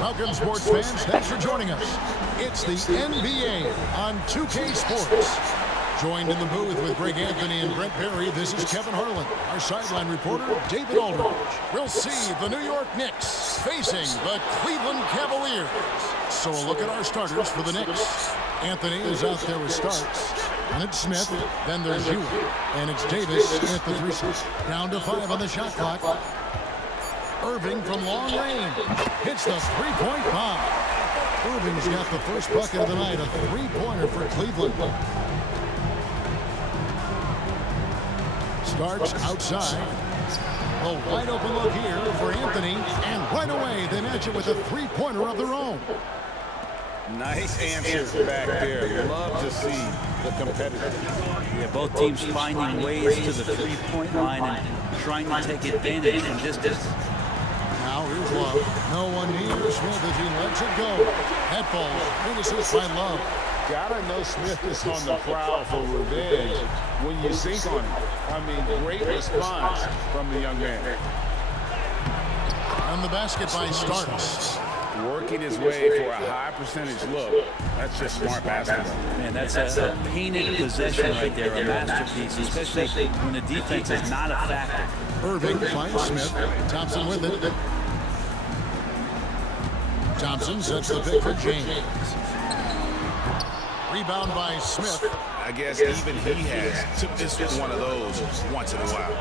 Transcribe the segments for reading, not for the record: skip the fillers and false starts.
Welcome, sports fans. Thanks for joining us. It's the NBA on 2K Sports. Joined in the booth with Greg Anthony and Brent Berry, this is Kevin Harlan. Our sideline reporter, David Aldridge. We'll see the New York Knicks facing the Cleveland Cavaliers. So a look at our starters for the Knicks. Anthony is out there with Starks. And it's Smith. Then there's Ewing. And it's Davis at the 3 spot. Down to 5 on the shot clock. Irving from long range hits the three-point bomb. Irving's got the first bucket of the night, a three-pointer for Cleveland. Starks outside. A wide open look here for Anthony, and right away they match it with a three-pointer of their own. Nice answer back there. Love to see the competitor. Yeah, both teams finding ways to the three-point line and trying to take advantage from distance. Now here's Love. No one near Smith as he lets it go. That falls. Good assist by Love. Gotta know Smith is on the prowl for revenge when you sink on him. I mean, great response from the young man. On the basket by Starks. Working his way for a high percentage look. That's just smart basketball. Man, that's a painted possession right there, a masterpiece, especially when the defense is not a factor. Irving finds Smith. Thompson with it. Thompson sets the pick for James. Rebound by Smith. I guess even he has took this one of those once in a while.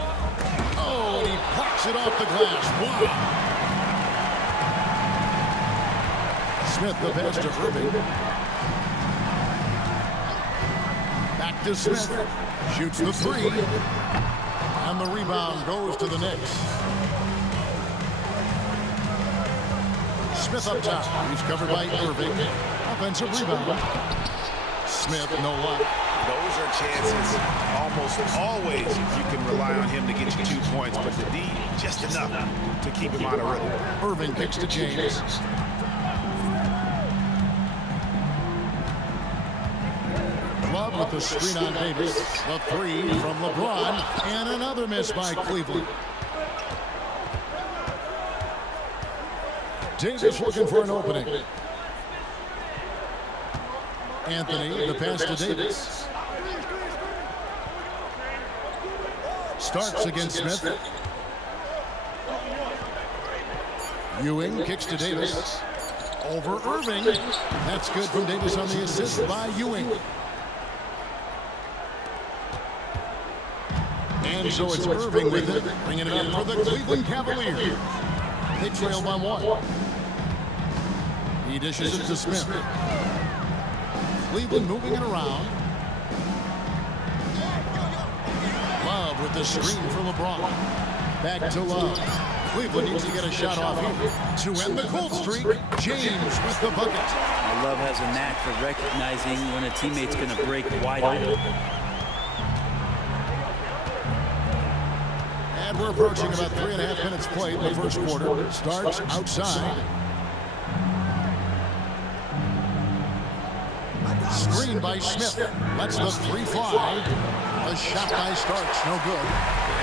Oh, and he plucks it off the glass. Wow. Smith the pass to Irving. Back to Smith. Shoots the three. And the rebound goes to the Knicks. Smith up top. He's covered by Irving. Offensive rebound. Smith, no luck. Those are chances almost always you can rely on him to get you 2 points, but the D, just enough to keep him out of rhythm. Irving kicks to James. Love with the screen on Davis. The three from LeBron. And another miss by Cleveland. Davis looking for an opening. Anthony, the pass to Davis. Starks against Smith. Ewing kicks to Davis. Over Irving. That's good from Davis on the assist by Ewing. And so it's Irving with it, bringing it up for the Cleveland Cavaliers. They trail by 1. He dishes it to Smith. Cleveland moving it around. Love with the screen for LeBron. Back to Love. Cleveland needs to get a shot off here to end the cold streak. James with the bucket. Love has a knack for recognizing when a teammate's going to break wide open. And we're approaching about 3.5 minutes played in the first quarter. Starts outside. Screen by Smith. Lets the three fly. A shot by Starks. No good.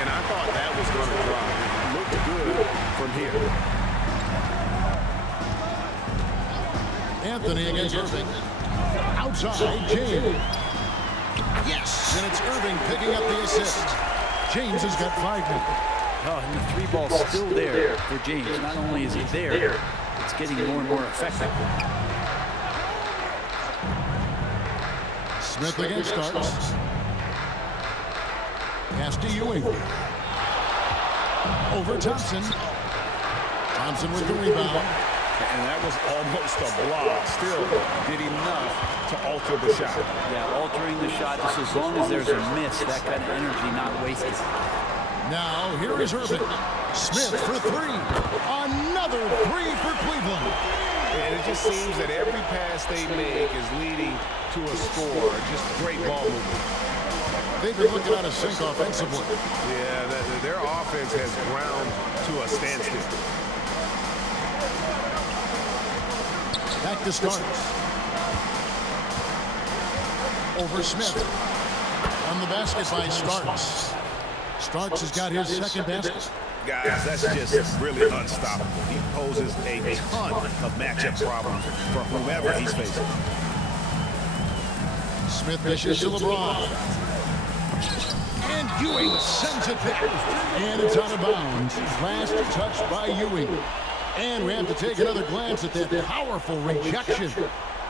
And I thought that was going to drop. It looked good from here. Anthony against Irving. Outside, James. Yes! And it's Irving picking up the assist. James has got 5 minutes. Oh, and the three ball's still there for James. Not only is it there, it's getting more and more effective. Smith against Starks. Pass to Ewing. Over Thompson. Thompson with the rebound. And that was almost a block. Still did enough to alter the shot. Yeah, altering the shot just as long as there's a miss. That kind of energy not wasted. Now here is Irving. Smith for 3. Another 3 for Cleveland. And it just seems that every pass they make is leading to a score. Just great ball movement. They've been looking out of sync offensively. Yeah, their offense has ground to a standstill. Back to Starks. Over Smith. On the basket by Starks. Starks has got his second basket. Guys, that's just really unstoppable. He poses a ton of matchup problems for whomever he's facing. Smith dishes to LeBron. And Ewing sends it back. And it's out of bounds. Last touch by Ewing. And we have to take another glance at that powerful rejection.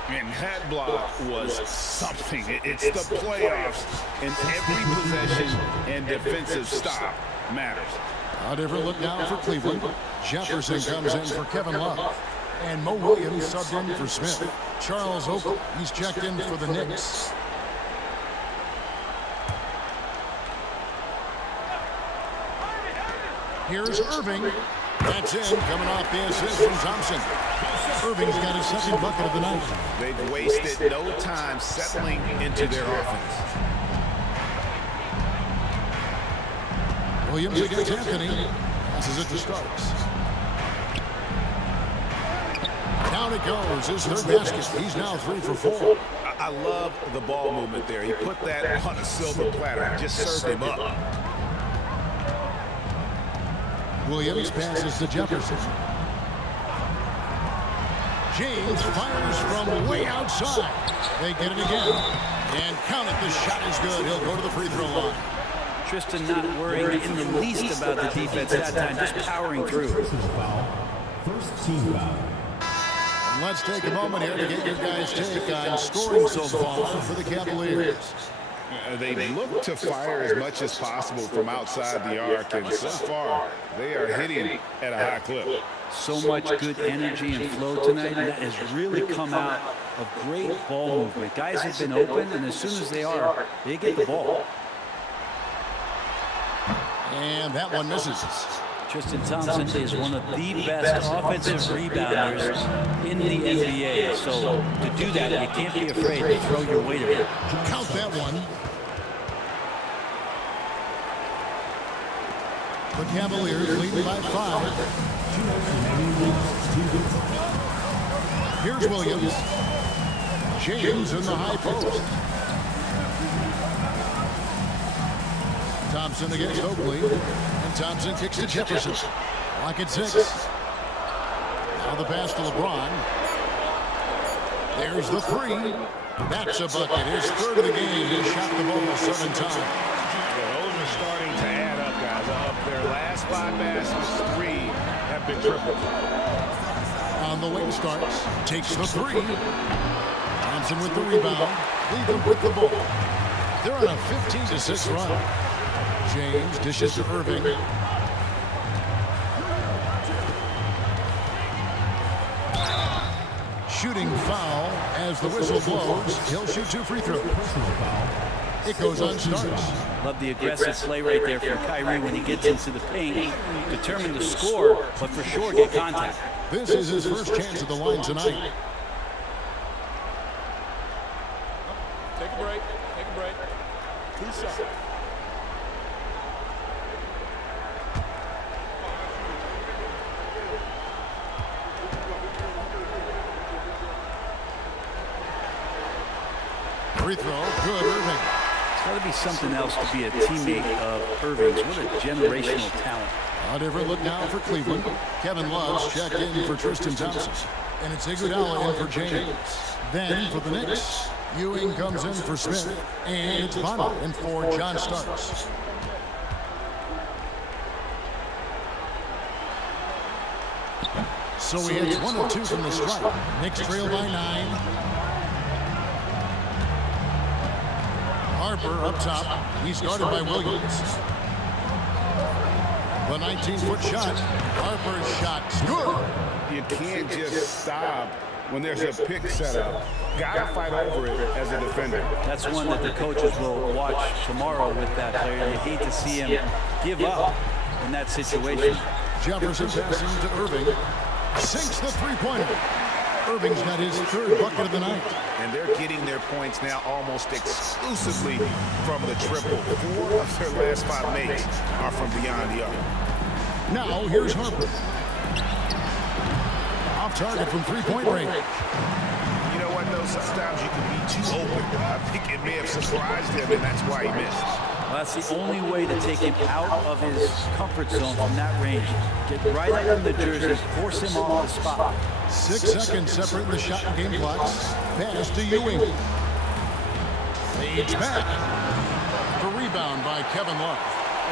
And that block was something. It's the playoffs, and every possession and defensive stop matters. A different look now for Cleveland. Jefferson comes in for Kevin Love. And Mo Williams subbed in for Smith. Charles Oakley, he's checked in for the Knicks. Here's Irving. That's in, coming off the assist from Thompson. Irving's got his second bucket of the night. They've wasted no time settling into their offense. Williams against Anthony. Passes it to Starks. Down it goes. His third basket. He's now 3 for 4. I love the ball movement there. He put that on a silver platter. Just served him up. Williams passes to Jefferson. James fires from way outside. They get it again. And count it. The shot is good. He'll go to the free throw line. Tristan not worrying in the least about the defense that time, just powering through. First team foul. Let's take a moment here to get your guys' take on scoring so far for the Cavaliers. They look to fire as much as possible from outside the arc, and so far they are hitting at a high clip. So much good energy and flow tonight, and that has really come out of great ball movement. Guys have been open, and as soon as they get the ball. And that one misses. Tristan Thompson is one of the best offensive rebounders in the NBA. So to do that, you can't be afraid to throw your weight at it. Count that one. The Cavaliers lead by 5. Here's Williams. James in the high post. Thompson against Oakley. And Thompson kicks to Jefferson. Lock at 6. Now the pass to LeBron. There's the 3. That's a bucket. His third of the game. He shot the ball 7 times. Well, those are starting to add up, guys. Of their last 5 baskets, 3 have been tripled. On the wing Starks. Takes the 3. Thompson with the rebound. Cleveland with the ball. They're on a 15-6 run. James dishes to Irving. Shooting foul as the whistle blows. He'll shoot 2 free throws. It goes on Starks. Love the aggressive play right there from Kyrie when he gets into the paint. Determined to score, but for sure get contact. This is his first chance at the line tonight. Take a break. Take a break. 2 seconds. Free throw, good, Irving. It's got to be something else to be a teammate of Irving's. What a generational talent. A different look now for Cleveland. Kevin Love's checked in for Tristan Thompson. And it's Iguodala in for James. Then for the Knicks, Ewing comes in for Smith. And it's Bonner in for John Starks. So he hits 1 of 2 from the stripe. Knicks trail by 9. Harper up top. He's guarded by Williams. The 19-foot shot. Harper's shot's good. You can't just stop when there's a pick set up. Gotta fight over it as a defender. That's one that the coaches will watch tomorrow with that player. You hate to see him give up in that situation. Jefferson passing to Irving. Sinks the three-pointer. Irving's got his 3rd bucket of the night. And they're getting their points now almost exclusively from the triple. 4 of their last 5 makes are from beyond the arc. Now here's Harper. Off target from 3-point range. You know what, though? Sometimes you can be too open. I think it may have surprised him, and that's why he missed. Well, that's the only way to take him out of his comfort zone from that range. Get right up in the jersey, force him off the spot. 6 seconds separating the shot and game clocks. Pass to Ewing. Fades back. The rebound by Kevin Love.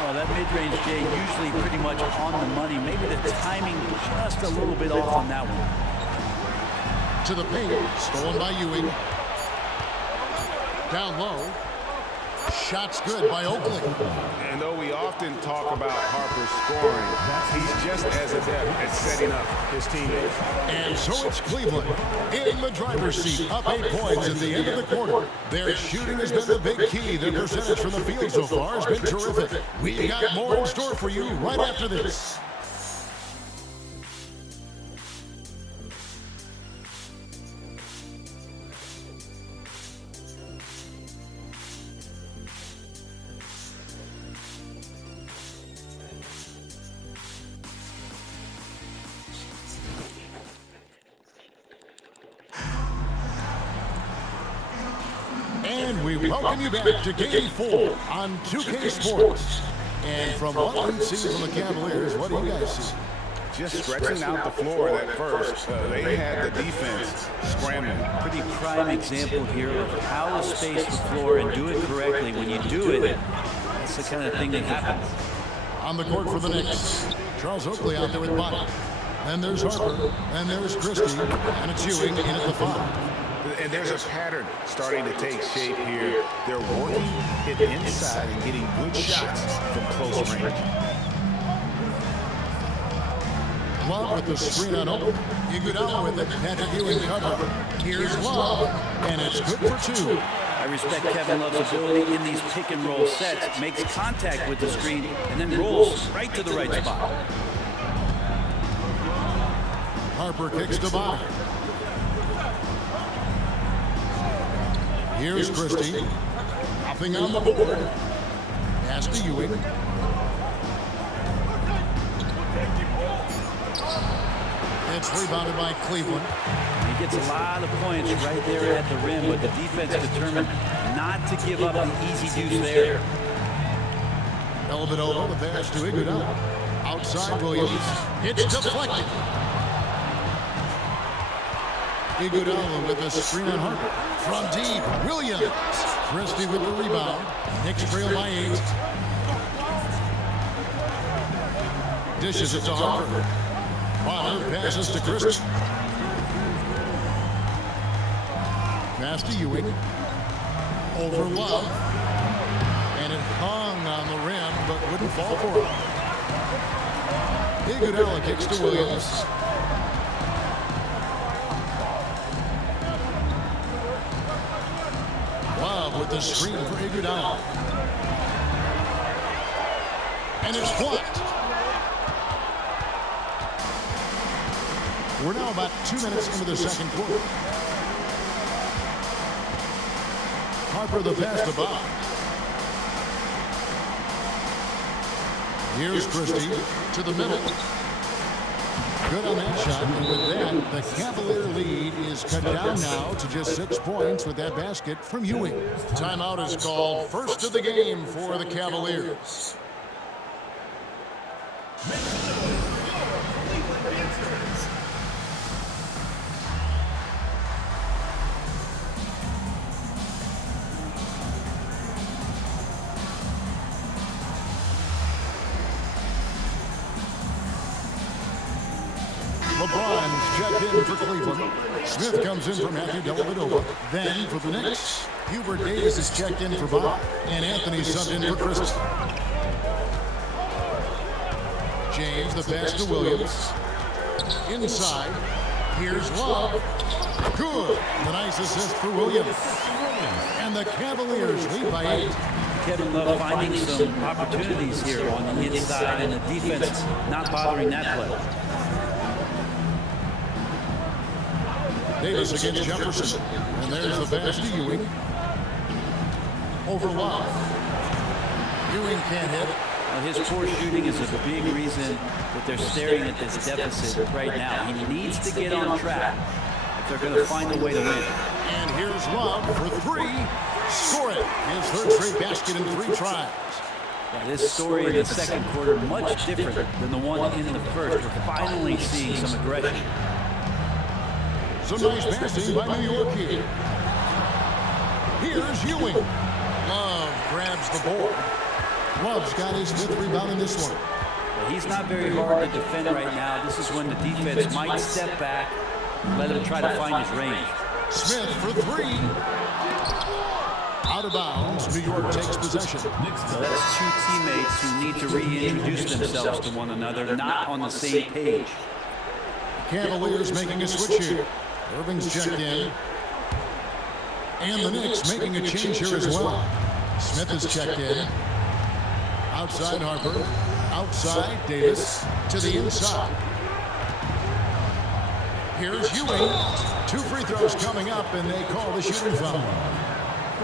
Well, that mid-range, Jay, usually pretty much on the money. Maybe the timing just a little bit off on that one. To the paint. Stolen by Ewing. Down low. Shot's good by Oakley. And though we often talk about Harper's scoring, he's just as adept at setting up his teammates. And so it's Cleveland in the driver's seat, up 8 points at the end of the quarter. Their shooting has been the big key. Their percentage from the field so far has been terrific. We've got more in store for you right after this. And we welcome you back to Game 4 on 2K Sports. And from what we've seen from the Cavaliers, what do you guys see? Just stretching out the floor at first. They had the defense scrambling. Pretty prime example here of how to space the floor and do it correctly. When you do it, that's the kind of thing that happens. On the court for the Knicks, Charles Oakley out there with Bonnie. Then there's Harper, and there's Christie, and it's Ewing in at the 5. And there's a pattern starting to take shape here. They're working it inside and getting good shots from close range. Love with the screen on Oakley. Iguodala with it. Patrick Ewing cover. Here's Love, and it's good for 2. I respect Kevin Love's ability in these pick and roll sets. Makes contact with the screen and then rolls right to the right spot. Harper kicks to Bonner. Here's Christie. Nothing on the board. Pass to Ewing. It's rebounded by Cleveland. He gets a lot of points right there at the rim, but the defense determined not to give up an easy deuce there. Elvin over the pass to Iguodala. Outside Williams. It's deflected. Iguodala with the screen on Harper. From deep, Williams. Christie with the rebound. Knicks trail by 8. Dishes it to Harper. Bonner passes to Christie. Pass to Ewing. Over Love. And it hung on the rim, but wouldn't fall for him. Iguodala kicks to Williams. Love with the screen for Iguodala. And it's blocked. We're now about 2 minutes into the second quarter. Harper the pass to Bob. Here's Christie to the middle. Good on that shot, and with that, the Cavalier lead is cut down now to just 6 points with that basket from Ewing. Timeout is called. First of the game for the Cavaliers. LeBron's checked in for Cleveland. Smith comes in for Matthew Dellavedova. Then for the Knicks, Hubert Davis is checked in for Bob, and Anthony subbed in for Christie. James, the pass to Williams. Inside, here's Love. Good. The nice assist for Williams. And the Cavaliers lead by 8. Kevin Love finding some opportunities here on the inside, and the defense not bothering that play. Davis against Jefferson. And there's the pass to Ewing. Over Love. Ewing can't hit. His poor shooting is a big reason that they're staring at this deficit right now. He needs to get on track if they're going to find a way to win. And here's Love for 3. Score it. His third straight basket in 3 tries. Yeah, this story in the second quarter much different than the one in the first. We're finally seeing some aggression. Some nice passing by New York here. Here's Ewing. Love grabs the board. Love's got his 5th rebound in this one. Well, he's not very hard to defend right now. This is when the defense might step back and let him try to find his range. Smith for 3. Out of bounds. New York takes possession. So that's 2 teammates who need to reintroduce themselves to one another, not on the same page. Cavaliers making a switch here. Irving's checked in. And the Knicks making a change here as well. Smith is checked in. Outside Harper. Outside Davis. To the inside. Here's Ewing. 2 free throws coming up, and they call the shooting foul.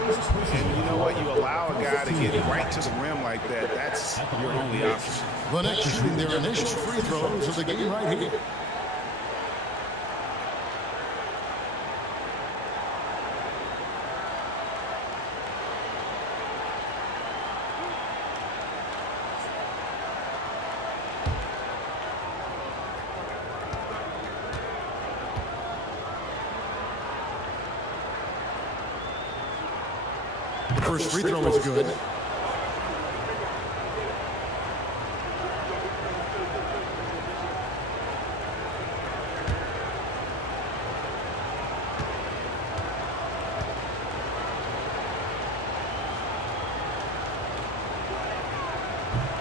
And you know what? You allow a guy to get right to the rim like that. That's your only option. The Knicks shooting their initial free throws of the game right here. First free throw is good.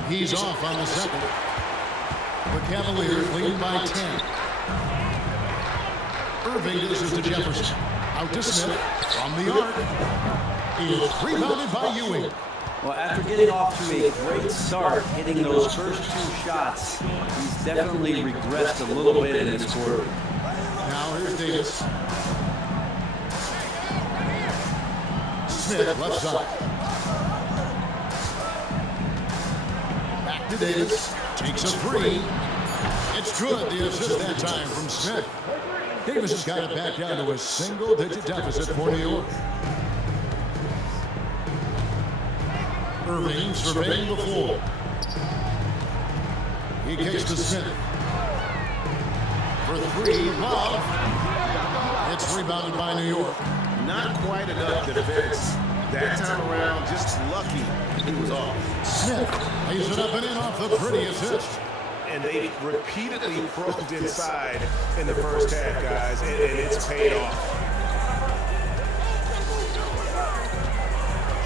He's off on the second. The Cavaliers lead by 10. Irving dishes to Jefferson. Out to Smith from the arc. Is rebounded by Ewing. Well, after getting off to a great start, hitting those first 2 shots, he's definitely regressed a little bit in this quarter. Now here's Davis. Smith left side. Back to Davis. Takes a 3. It's good. The assist that time from Smith. Davis has got it back down to a single-digit deficit for New York. Irving surveying the floor. He kicks to Smith. For 3, Love. It's rebounded by New York. Not quite enough defense. That time around, just lucky he was off. Smith lays it up and in off the pretty assist. And they repeatedly probed inside in the first half, guys, and it's paid off.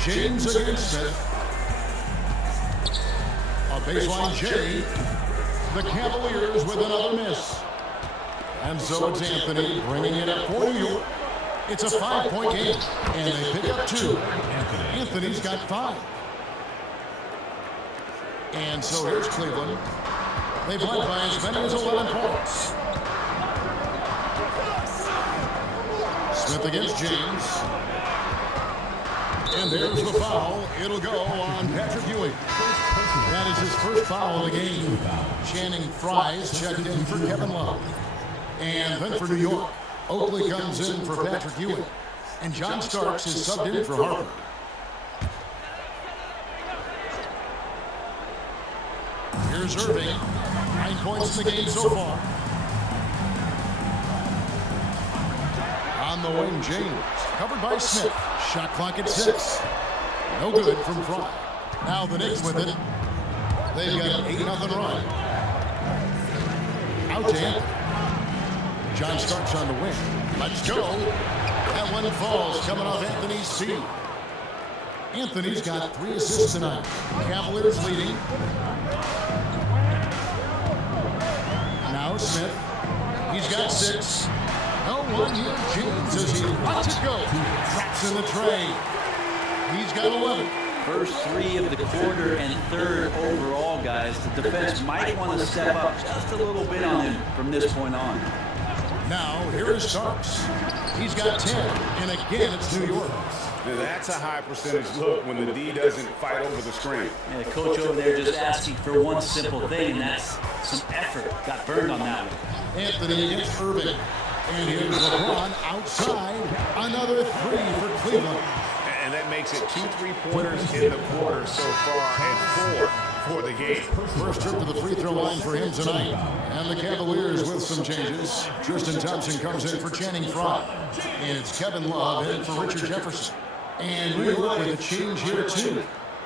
James against Smith. A baseline J. The Cavaliers with another miss. And so it's Anthony bringing it up for New York. It's a 5-point game, and they pick up 2. Anthony's got 5. And so here's Cleveland. They've led by as many as 11 points. Smith against James. And there's the foul. It'll go on Patrick Ewing. That is his first foul of the game. Channing Fries checked in for Kevin Love. And then for New York, Oakley comes in for Patrick Ewing. And John Starks is subbed in for Harper. Here's Irving. 9 points in the game so far. On the wing, James. Covered by Smith. Shot clock at 6. No good from Fry. Now the Knicks with it. They've got an 8-0 run. Out to Anthony. John Starks on the wing. Let's go. That one falls coming off Anthony's feet. Anthony's got 3 assists tonight. Cavaliers leading. Now Smith. He's got 6. No one here. James as he lets it go. Traps in the tray. He's got 11. First 3 of the quarter and 3rd overall, guys. The defense might want to step up just a little bit on him from this point on. Now, here is Starks. He's got 10, and again, it's New York. Now that's a high percentage look when the D doesn't fight over the screen. And the coach over there just asking for one simple thing, and that's some effort. Got burned on that one. Anthony against Irving. And here's LeBron outside. Another 3 for Cleveland. And that makes it 2 3-pointers in the quarter so far and 4 for the game. First trip to the free throw line for him tonight. And the Cavaliers with some changes. Tristan Thompson comes in for Channing Frye. And it's Kevin Love in for Richard Jefferson. And New York with a change here too.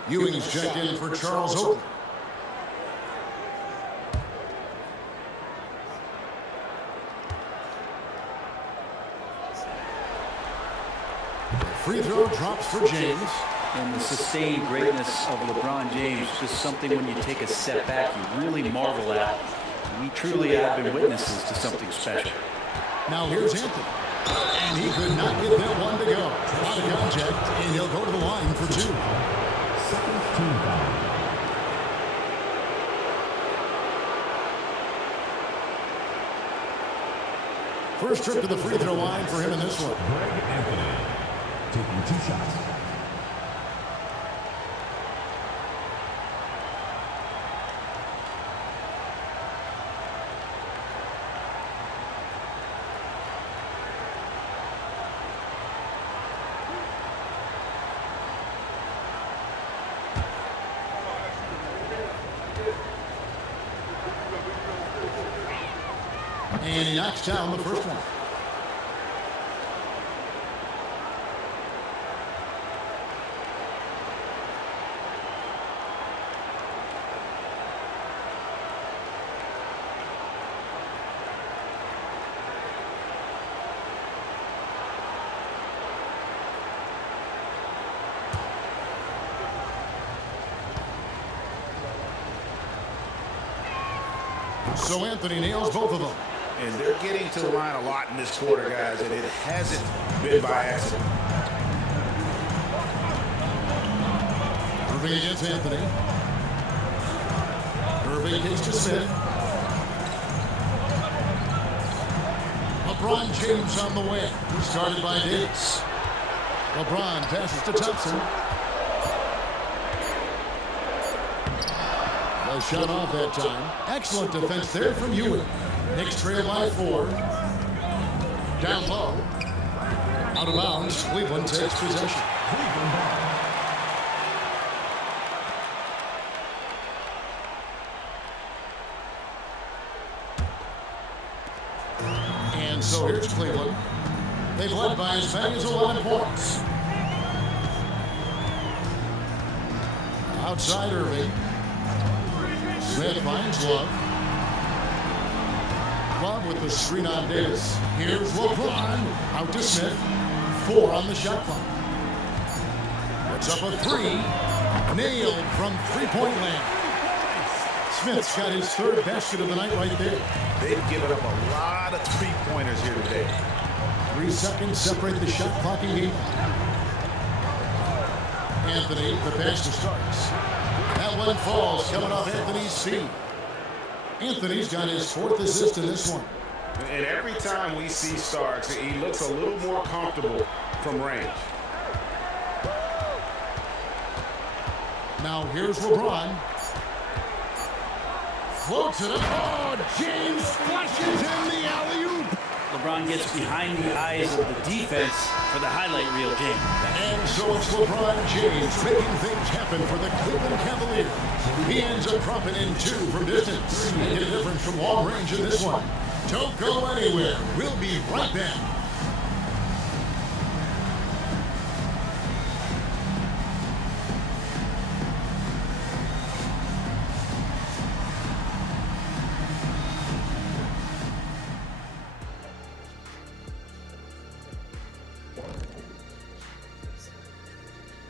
Ewing's checked in for Charles Oakley. Free throw drops for James. And the sustained greatness of LeBron James, just something when you take a step back, you really marvel at. We truly have been witnesses to something special. Now here's Anthony. And he could not get that one to go. Out of contact, and he'll go to the line for 2. Second team foul. First trip to the free throw line for him in this one. Greg Anthony taking 2 shots. And he knocks down the first one. So Anthony nails both of them. And they're getting to the line a lot in this quarter, guys, and it hasn't been by accident. Irving against Anthony. Irving kicks to Smith. LeBron James on the way. Started by Davis. LeBron passes to Thompson. A shot off that time. Excellent defense there from Ewing. Knicks trail by 4. Down low. Out of bounds. Cleveland takes possession. And so here's Cleveland. They've led by as many as 11 points. Outside Irving. Smith finds Love. Love with the screen on Davis. Here's LeBron. Out to Smith. 4 on the shot clock. Puts up a 3. Nailed from three-point land. Smith's got his 3rd basket of the night right there. They've given up a lot of three-pointers here today. 3 seconds separate the shot clock and game. Anthony, the pass to Starks. That one falls, coming off Anthony's feet. Anthony's got his 4th assist in this one. And every time we see Starks, he looks a little more comfortable from range. Now here's LeBron. Floats it up. Oh, James flushes in the alley-oop. LeBron gets behind the eyes of the defense for the highlight reel, James. And so it's LeBron James making things happen for the Cleveland Cavaliers. He ends up dropping in 2 from distance. Making a difference from long range in this one. Don't go anywhere. We'll be right back.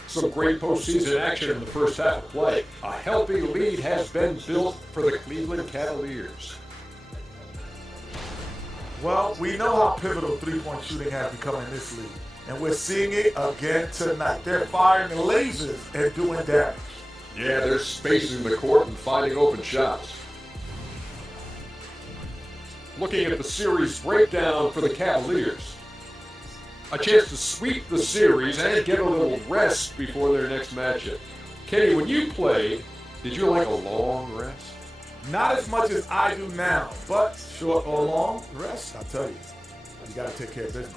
Some great postseason action in the first half of play. A healthy lead has been built for the Cleveland Cavaliers. Well, we know how pivotal three-point shooting has become in this league, and we're seeing it again tonight. They're firing lasers and doing damage. Yeah, they're spacing the court and finding open shots. Looking at the series breakdown for the Cavaliers. A chance to sweep the series and get a little rest before their next matchup. Kenny, when you played, did you like a long rest? Not as much as I do now, but short or long rest, I tell you, you got to take care of business.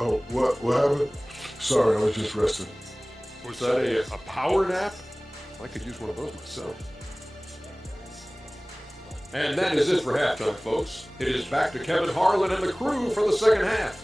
Oh, what happened? Sorry, I was just resting. Was that a power nap? I could use one of those myself. And that is it for halftime, folks. It is back to Kevin Harlan and the crew for the second half.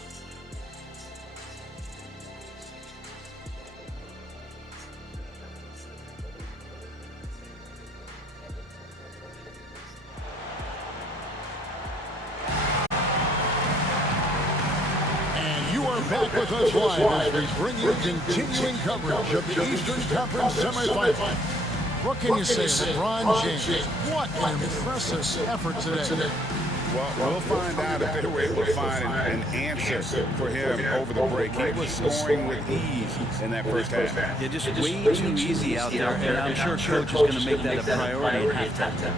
Back with us live as we bring you continuing coverage of the Eastern Conference semifinal. What can you say, LeBron James? What an impressive effort today. Well, we'll find out if they were able to find an answer for him over the break. He was scoring with ease in that first half. Yeah, just way too easy out there, and I'm sure Coach is going to make that a priority at halftime.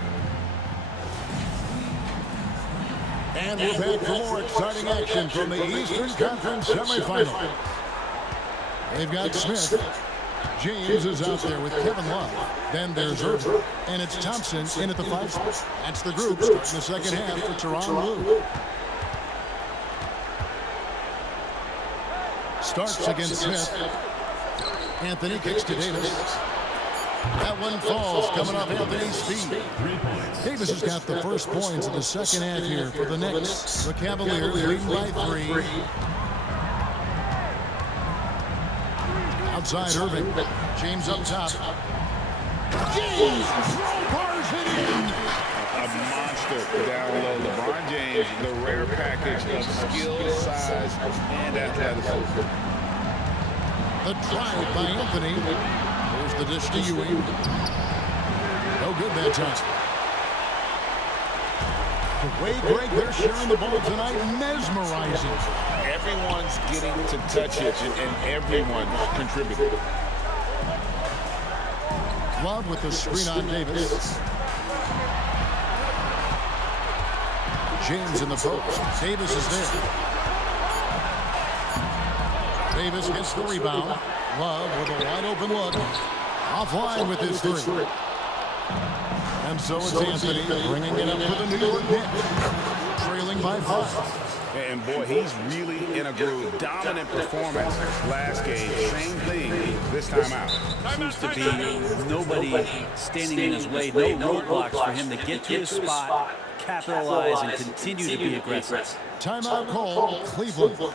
And we're back for more exciting action from the Eastern Conference semifinal. They've got Smith. James is out there with Kevin Love. Then there's Irving. And it's Thompson in at the 5 spot. That's the group starting the second half for Toronto Blue. Starts against Smith. Anthony kicks to Davis. That one falls, coming off Anthony's feet. Davis has got the first points of the second half here for the Knicks. The Cavaliers leading by 3. Outside Irving. James up top. James bars it in. A monster down low. LeBron James, the rare package of skill, size, and athleticism. The drive by Anthony. There's the dish to Ewing. No good that time. The way, Greg, they're sharing the ball tonight, mesmerizing. Everyone's getting to touch it, and everyone contributed. Love with the screen on Davis. James in the post. Davis is there. Davis gets the rebound. Love with a wide open look. Offline with his 3. And so it's Anthony bringing it up for the New York Knicks. Trailing by 5. And boy, he's really in a groove. Dominant performance last game. Same thing this time out. Seems to be nobody standing in his way, no roadblocks for him to get to his spot, capitalize, and continue to be aggressive. Timeout call, Cleveland.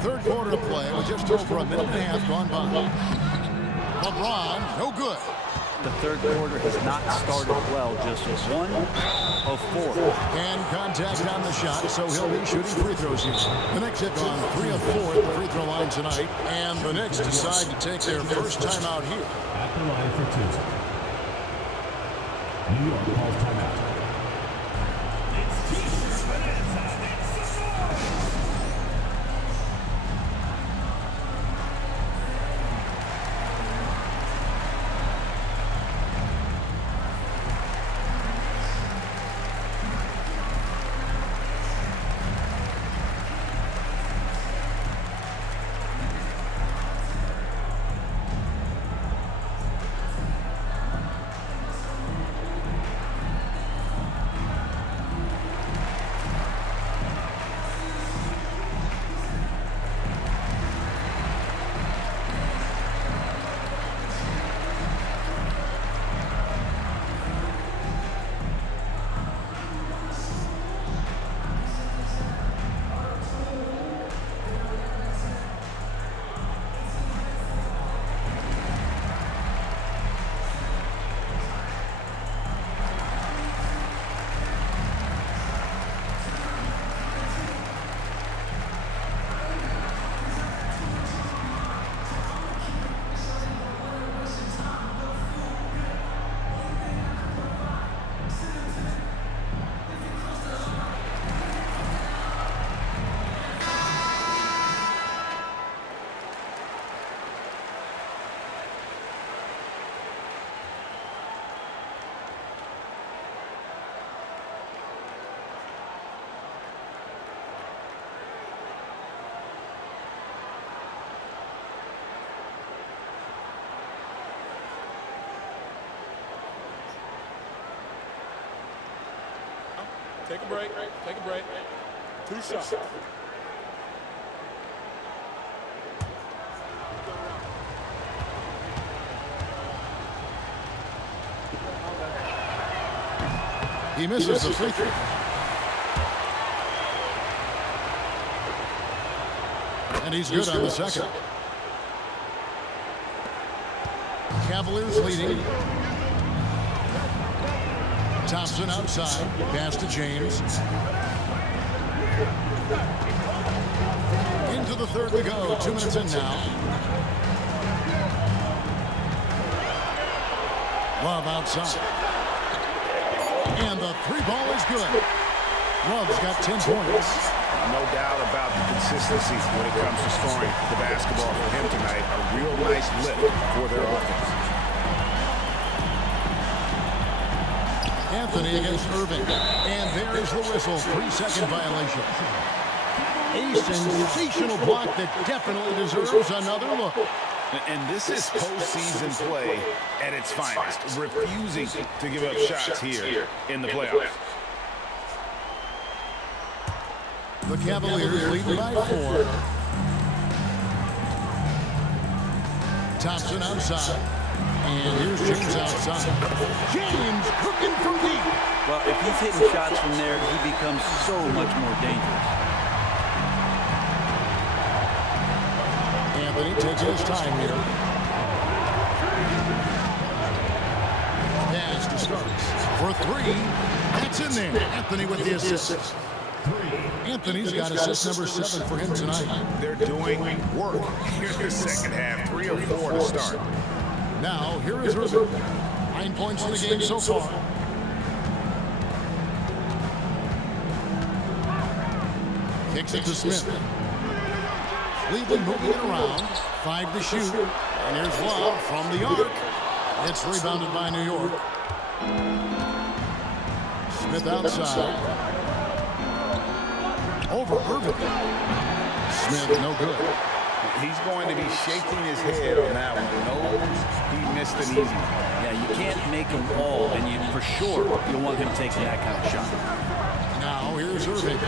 Third quarter to play with just over a minute and a half gone by. LeBron, no good. the third quarter has not started well. Just 1 of 4. And contact on the shot, so he'll be shooting free throws here. The Knicks have gone 3 of 4 at the free throw line tonight, and the Knicks decide to take their first time out here. At the line for 2. New York calls timeout. Take a break. Take a break. 2 shots. He misses the free throw. And he's good on the second. Cavaliers leading. Thompson outside. Pass to James. Into the third we go. 2 minutes in now. Love outside. And the 3 ball is good. Love's got 10 points. No doubt about the consistency when it comes to scoring the basketball for him tonight. A real nice lift for their offense. Anthony against Irving. And there's the whistle. 3-second violation. A sensational block that definitely deserves another look. And this is postseason play at its finest. Refusing to give up shots here in the playoffs. The Cavaliers lead by 4. Thompson outside. And here's James outside. James cooking from deep. Well, if he's hitting shots from there, he becomes so much more dangerous. Anthony taking his time here. Pass to Starks for 3. That's in there. Anthony with the assist. Anthony's got assist number 7 for him tonight. They're doing work here in the second half. 3 or 4 to start. Now, here is Irving. 9 points in the game so far. Kicks it to Smith. Cleveland moving it around. 5 to shoot. And here's Love from the arc. It's rebounded by New York. Smith outside. Over Irving. Smith, no good. He's going to be shaking his head on that one. Knows he missed an easy one. Yeah, you can't make them all, and you for sure you'll want him taking that kind of shot. Now here's Irving.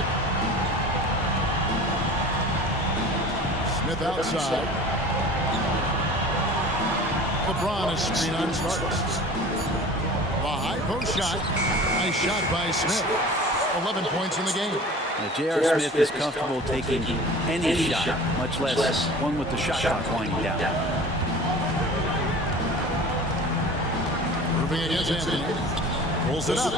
Smith outside. LeBron is screen on Starks. A high post shot. Nice shot by Smith. 11 points in the game. Now, J.R. Smith is comfortable taking any shot, much less one with the shot clock winding down. Moving against Anthony. Pulls it up.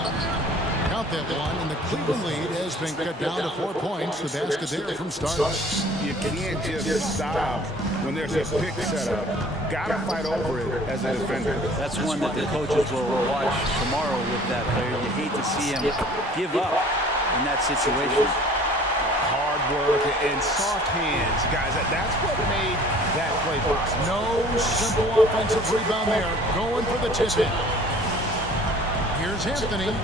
Count that one, and the Cleveland lead has been cut down to 4 points. The basket there from Starks. You can't just stop when there's a pick set up. Gotta fight over it as a defender. That's one that the coaches will watch tomorrow with that player. You hate to see him give up in that situation. Hard work and soft hands, guys. That's what made that play possible. No simple offensive rebound there. Going for the tip-in. Here's Anthony.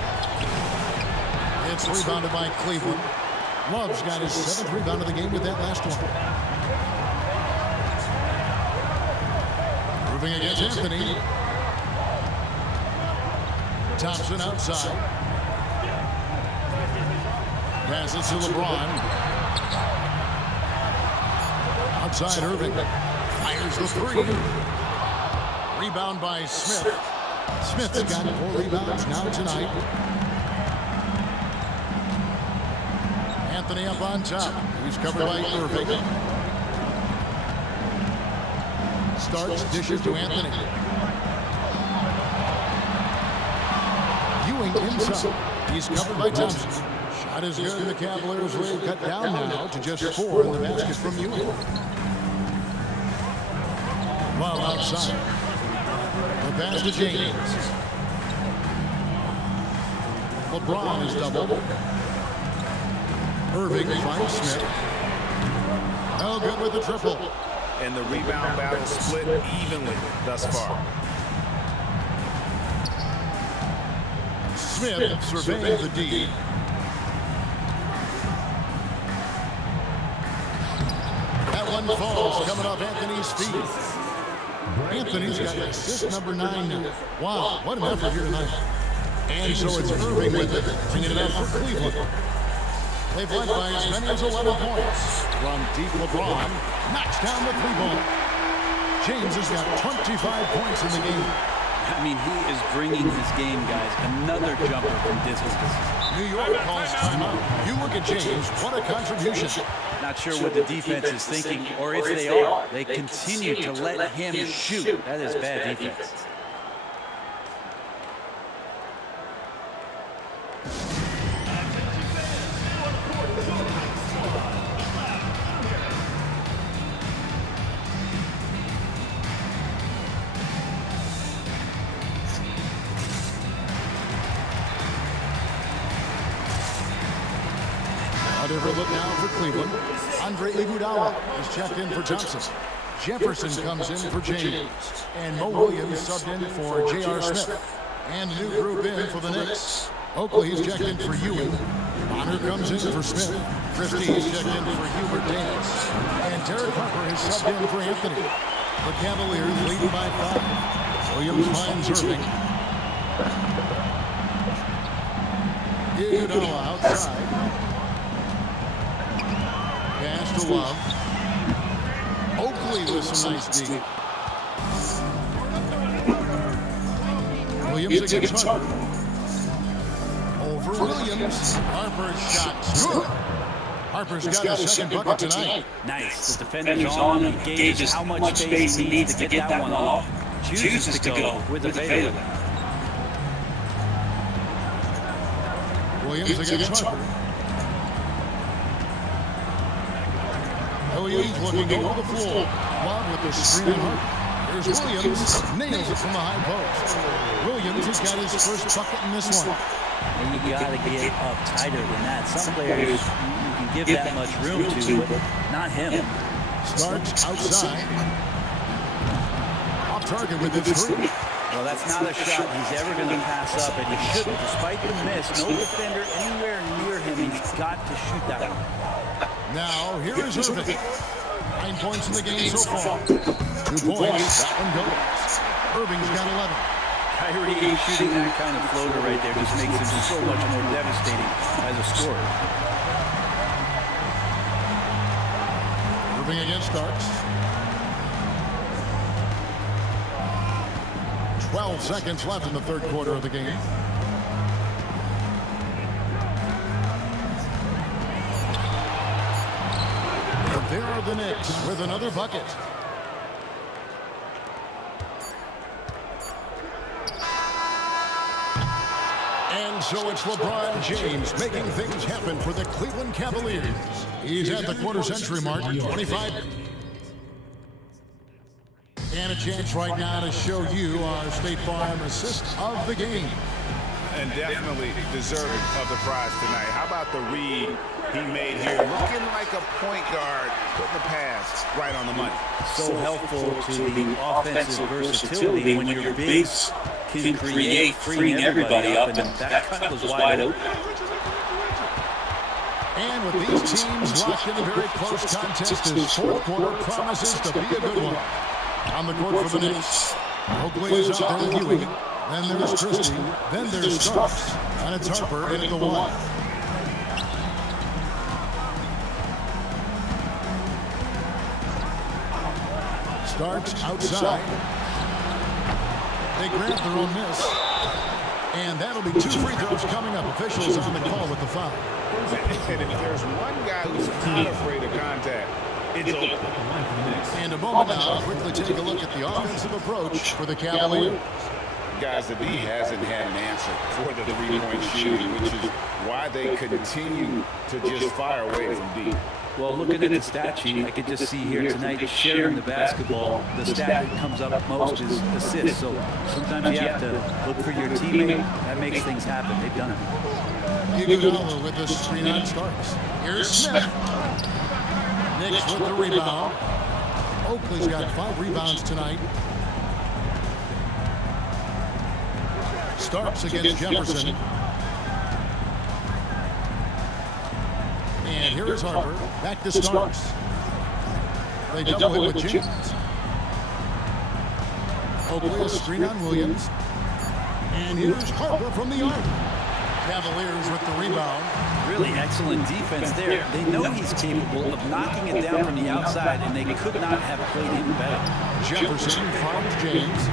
It's rebounded by Cleveland. Love's got his 7th rebound of the game with that last one. Moving against Anthony. Thompson outside. Passes to LeBron. Outside Irving. Fires the 3. Rebound by Smith. Smith's got 4 rebounds now tonight. Anthony up on top. He's covered by Irving. Starks, dishes to Anthony. Ewing inside. He's covered by Thompson. Shot is good, and the Cavaliers will cut down now to just 4 in the basket from Ewing. Love outside. The pass to James. LeBron is doubled. Irving finds Smith. No good with the triple. And the rebound battle split evenly thus far. Smith surveying the D. That one falls coming off Anthony's feet. Anthony's got assist number 9 now. Wow, what an effort here tonight. And so it's Irving with it, bringing it up for Cleveland. They've led by as many as 11 points. From deep, LeBron knocks down the 3-ball. James has got 25 points in the game. I mean, he is bringing his game, guys. Another jumper from distance. New York calls timeout. You look at James, what a contribution. Not sure what the defense is thinking, or if they are. They continue to let him shoot. That is bad defense. A different look now for Cleveland. Andre Iguodala is checked in for Thompson. Jefferson comes in for James. And Mo Williams subbed in for J.R. Smith. And a new group in for the Knicks. Oakley is checked in for Ewing. Bonner comes in for Smith. Christie is checked in for Hubert Davis. And Derek Harper is subbed in for Anthony. The Cavaliers leading by 5. Williams finds Irving. Iguodala outside. Pass to Love. Oakley with some nice D. Williams against Harper. Over Williams. Harper's shot. Good. Harper's got his second bucket tonight. Nice. The defender's on. He gauges how much space he needs to get that one off. Chooses to go with the fadeaway. Williams against Harper. Williams looking over the floor. Love with the screen and Harper. Here's Williams. Nails it from the high post. Williams has got his first bucket in this one. And you got to get up tighter than that. Some players you can give that much room to, but not him. Starks outside. Off target with his 3. Well, that's not a shot he's ever going to pass up, and he shouldn't. Despite the miss, no defender anywhere near him. He's got to shoot that one. Now, here is Irving. 9 points in the game so far. 2 points. That one goes. Irving's got 11. Kyrie shooting that kind of floater right there just makes him so much more devastating as a scorer. Irving against Starks. 12 seconds left in the third quarter of the game. And there are the Knicks with another bucket. And so it's LeBron James making things happen for the Cleveland Cavaliers. He's at the quarter-century mark, 25. And a chance right now to show you our State Farm assist of the game. And definitely deserving of the prize tonight. How about the read he made here? Looking like a point guard, putting the pass right on the money. So helpful to the offensive versatility when your bigs can create, freeing everybody up, and that cut was wide open. And with these teams locked in a very close contest, this fourth quarter promises to be a good one. On the court for the Knicks, Oakley is out there with Ewing. Then there's Christie. Then there's Starks. And it's Harper in at the one. Starks outside. They grab their own miss. And that'll be 2 free throws coming up. Officials on the call with the foul. And if there's one guy who's not afraid of contact, it's Oakley. And a moment now, quickly take a look at the offensive approach for the Cavaliers. Guys, the D hasn't had an answer for the three-point shooting, which is why they continue to just fire away from deep. Well, looking at the stat sheet, I could just see here tonight, sharing the basketball, the stat that comes up most is assists. So sometimes you have to look for your teammate. That makes things happen. They've done it. Iguodala with the screen on Starks. Here's Smith. Knicks with the rebound. Oakley's got 5 rebounds tonight. Starks against Jefferson. And here is Harper. Back to Starks. They double it with James. Oakley a screen on Williams. And here's Harper from the arc. Cavaliers with the rebound. Really excellent defense there. They know he's capable of knocking it down from the outside, and they could not have played him better. Jefferson finds James.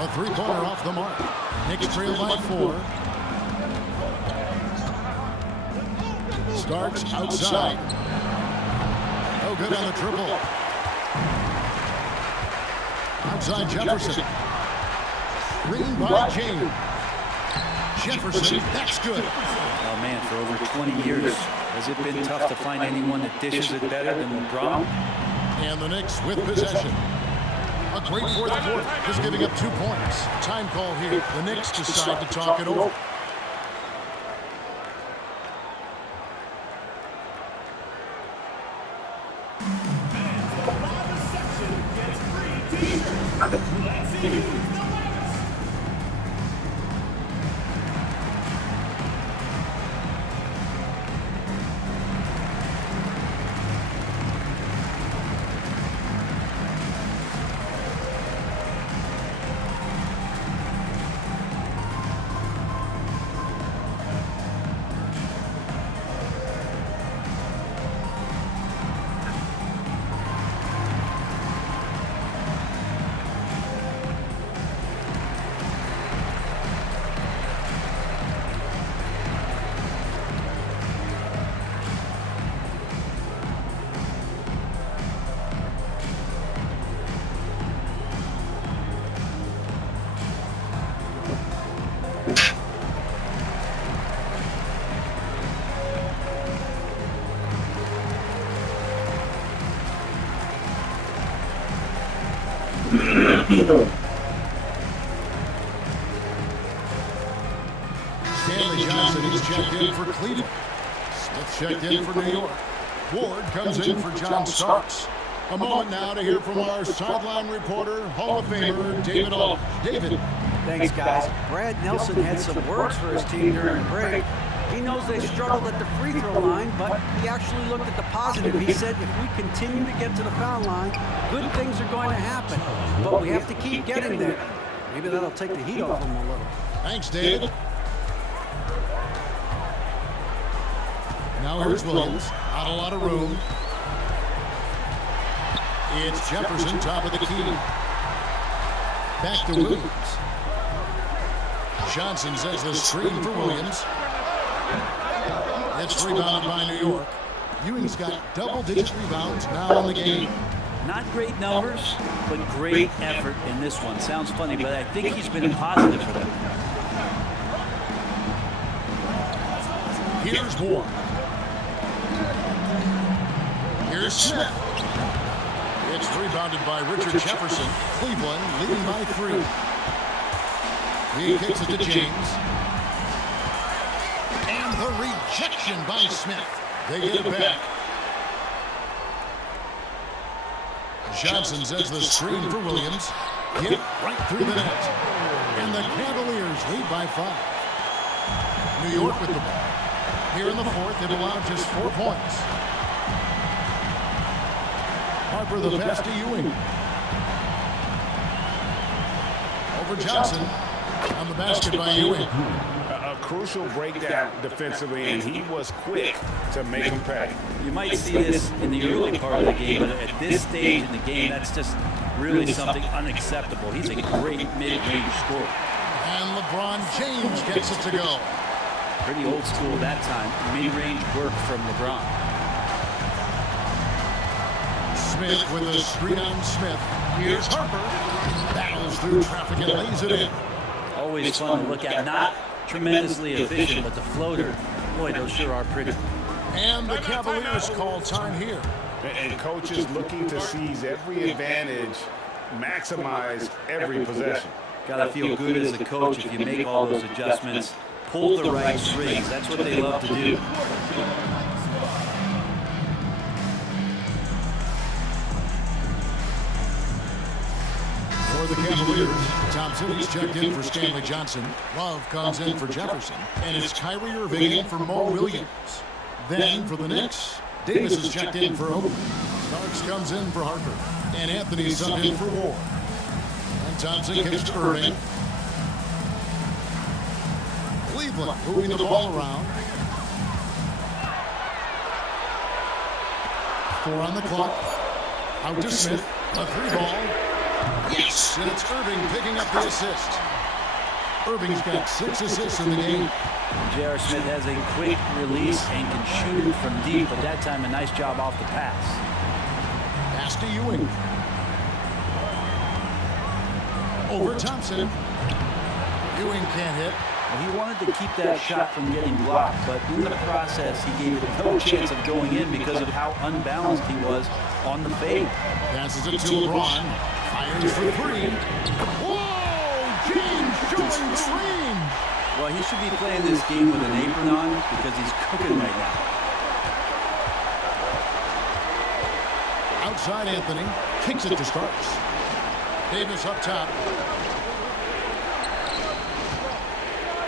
A three-pointer off the mark. Knicks trail by 4. Starks outside. No good on the triple. Outside Jefferson. Green by James. Jefferson, that's good. Oh, man, for over 20 years, has it been tough to find anyone that dishes it better than LeBron? And the Knicks with possession. A great fourth quarter, just giving up 2 points. Time call here. The Knicks decide to talk it over. Stanley Johnson is checked in for Cleveland. Smith checked in for New York. Ward comes in for John Starks. A moment now to hear from our sideline reporter, Hall of Famer David Ault. David. Thanks, guys. Brad Nelson had some words for his team during the break. He knows they struggled at the free throw line, but he actually looked at the positive. He said if we continue to get to the foul line, good things are going to happen. But we have to keep getting there. Maybe that'll take the heat off them a little. Thanks, David. Now here's Williams. Not a lot of room. It's Jefferson, top of the key. Back to Williams. Johnson says the screen for Williams. It's rebounded by New York. Ewing's got double-digit rebounds now in the game. Not great numbers, but great effort in this one. Sounds funny, but I think he's been positive for them. Here's Moore. Here's Smith. It's rebounded by Richard Jefferson. Cleveland leading by 3. He kicks it to James. And the rejection by Smith. They get it back. Johnson sets the screen for Williams. Hit right through the net. And the Cavaliers lead by 5. New York with the ball. Here in the 4th, they've allowed just 4 points. Harper the pass to Ewing. Over Johnson. On the basket by Ewing. A crucial breakdown defensively, and he was quick to make him pay. You might see this in the early part of the game, but at this stage in the game, that's just really something unacceptable. He's a great mid-range scorer. And LeBron James gets it to go. Pretty old school that time. Mid-range work from LeBron. Smith with a screen on Smith. Here's Harper. Battles through traffic and lays it in. Always fun to look at. Not tremendously efficient, but the floater, boy, those sure are pretty. And the Cavaliers call time here. And coaches looking to seize every advantage, maximize every possession. Gotta feel good as a coach if you make all those adjustments, pull the right strings. That's what they love to do. For the Cavaliers, Thompson is checked in for Stanley Johnson. Love comes in for Jefferson. And it's Kyrie Irving in for Mo Williams. Then for the Knicks, Davis is checked in for Oakley. Starks comes in for Harper. And Anthony's subbed in for Ward. And Thompson kicks to Irving. Cleveland moving the ball around. 4 on the clock. Out to Smith. A 3-ball. Yes, and it's Irving picking up the assist. Irving's got 6 assists in the game. J.R. Smith has a quick release and can shoot it from deep, but that time a nice job off the pass. Pass to Ewing. Over Thompson. Ewing can't hit. Well, he wanted to keep that shot from getting blocked, but in the process, he gave it no chance of going in because of how unbalanced he was on the fade. Passes it to LeBron. Fires for 3. Whoa! James showing the range. Well, he should be playing this game with an apron on because he's cooking right now. Outside Anthony. Kicks it to Starks. Davis up top.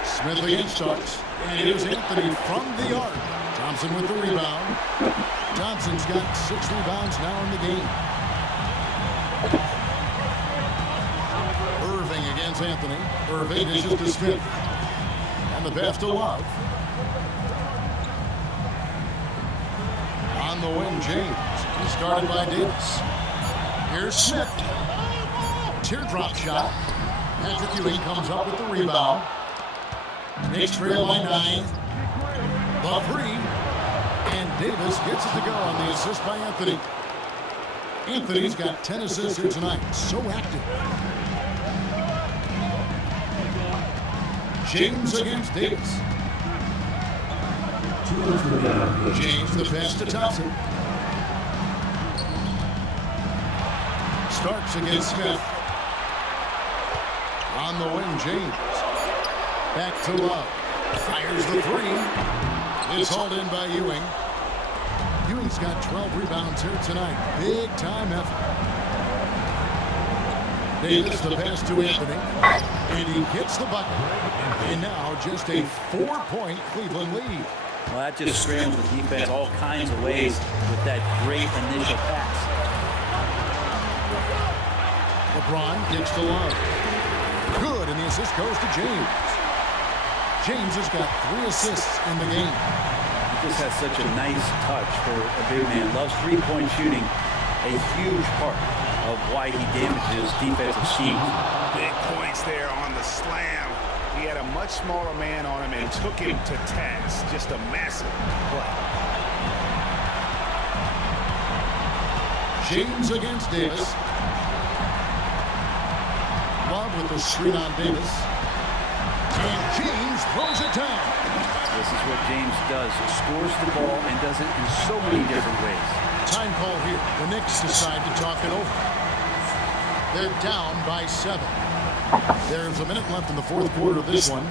Smith against Starks. And here's Anthony from the arc. Thompson with the rebound. Thompson's got 6 rebounds now in the game. Irving against Anthony. Irving dishes to Smith. And the pass to Love. On the wing, James. He's guarded by Davis. Here's Smith. Teardrop shot. Patrick Ewing comes up with the rebound. Knicks trail by 9. The 3. And Davis gets it to go on the assist by Anthony. Anthony's got 10 assists here tonight. So active. James against Davis. James the pass to Thompson. Starks against Smith. On the wing, James. Back to Love. Fires the 3. It's hauled in by Ewing. Ewing's got 12 rebounds here tonight. Big time effort. Davis the pass to Anthony. And he gets the bucket. And now just a 4-point Cleveland lead. Well, that just scrambles the defense all kinds of ways with that great initial pass. LeBron kicks to Love. Good, and the assist goes to James. James has got 3 assists in the game. He just has such a nice touch for a big man. Loves three-point shooting, a huge part of why he damages defensive schemes. Big points there on the slam. He had a much smaller man on him and took him to task. Just a massive play. James against Davis. Love with the screen on Davis. And James throws it down. This is what James does. Scores the ball and does it in so many different ways. Time call here. The Knicks decide to talk it over. They're down by 7. There's a minute left in the fourth quarter of this one.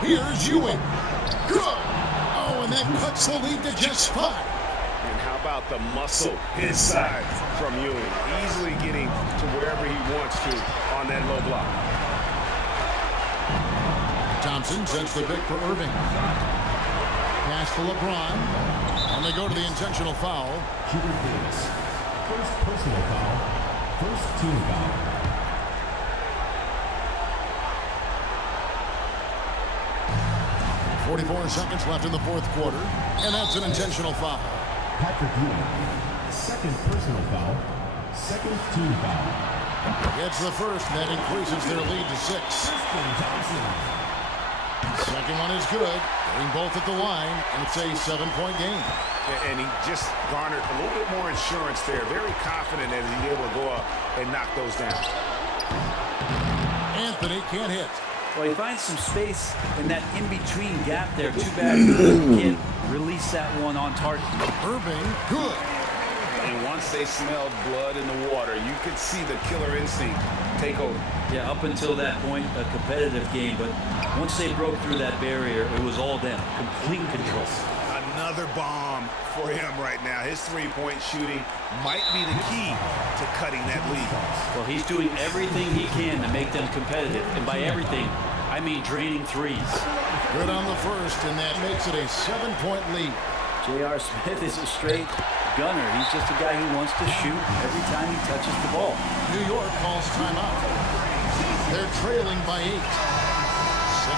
Here's Ewing. Good. Oh, and that cuts the lead to just 5. And how about the muscle inside from Ewing? Easily getting to wherever he wants to on that low block. Thompson sets the pick for Irving. Pass to LeBron. And they go to the intentional foul. Hubert Davis. First personal foul. First team foul. 44 seconds left in the fourth quarter, and that's an intentional foul. Patrick Ewing. Second personal foul. Second team foul. It's the first, and that increases their lead to 6. Second one is good, getting both at the line, and it's a 7-point game. And he just garnered a little bit more insurance there. Very confident that he's able to go up and knock those down. Anthony can't hit. Well, he finds some space in that in-between gap there. Too bad he can't release that one on target. Irving, good. And once they smelled blood in the water, you could see the killer instinct take over. Yeah, up until that point, a competitive game. But once they broke through that barrier, it was all them. Complete control. Another bomb for him right now. His three-point shooting might be the key to cutting that lead. Well, he's doing everything he can to make them competitive. And by everything, I mean draining threes. Good on the first, and that makes it a 7-point lead. J.R. Smith is a straight gunner. He's just a guy who wants to shoot every time he touches the ball. New York calls timeout. They're trailing by 8.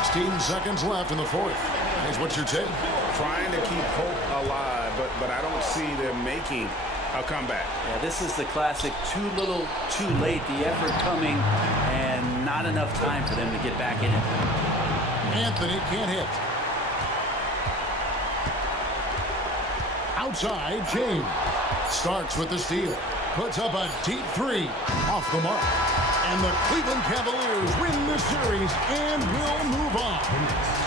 16 seconds left in the fourth. Here's what's your take? Trying to keep hope alive, but I don't see them making a comeback. Yeah, this is the classic too little, too late. The effort coming and not enough time for them to get back in it. Anthony can't hit. Outside, James starts with the steal. Puts up a deep 3 off the mark. And the Cleveland Cavaliers win the series and will move on.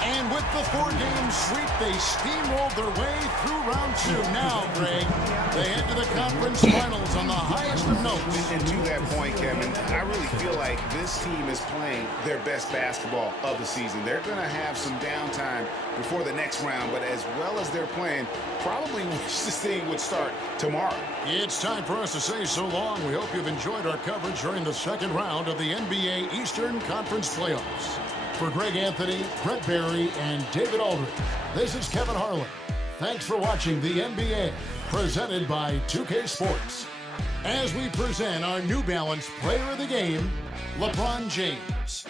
And with the 4-game sweep, they steamrolled their way through round 2. Now, Greg, they head to the conference finals on the highest of notes. And to that point, Kevin, I really feel like this team is playing their best basketball of the season. They're going to have some downtime before the next round, but as well as they're playing, probably wish this thing would start tomorrow. It's time for us to say so long. We hope you've enjoyed our coverage during the second round of the NBA Eastern Conference Playoffs. For Greg Anthony, Brett Barry, and David Aldridge, this is Kevin Harlan. Thanks for watching the NBA, presented by 2K Sports. As we present our New Balance Player of the Game, LeBron James.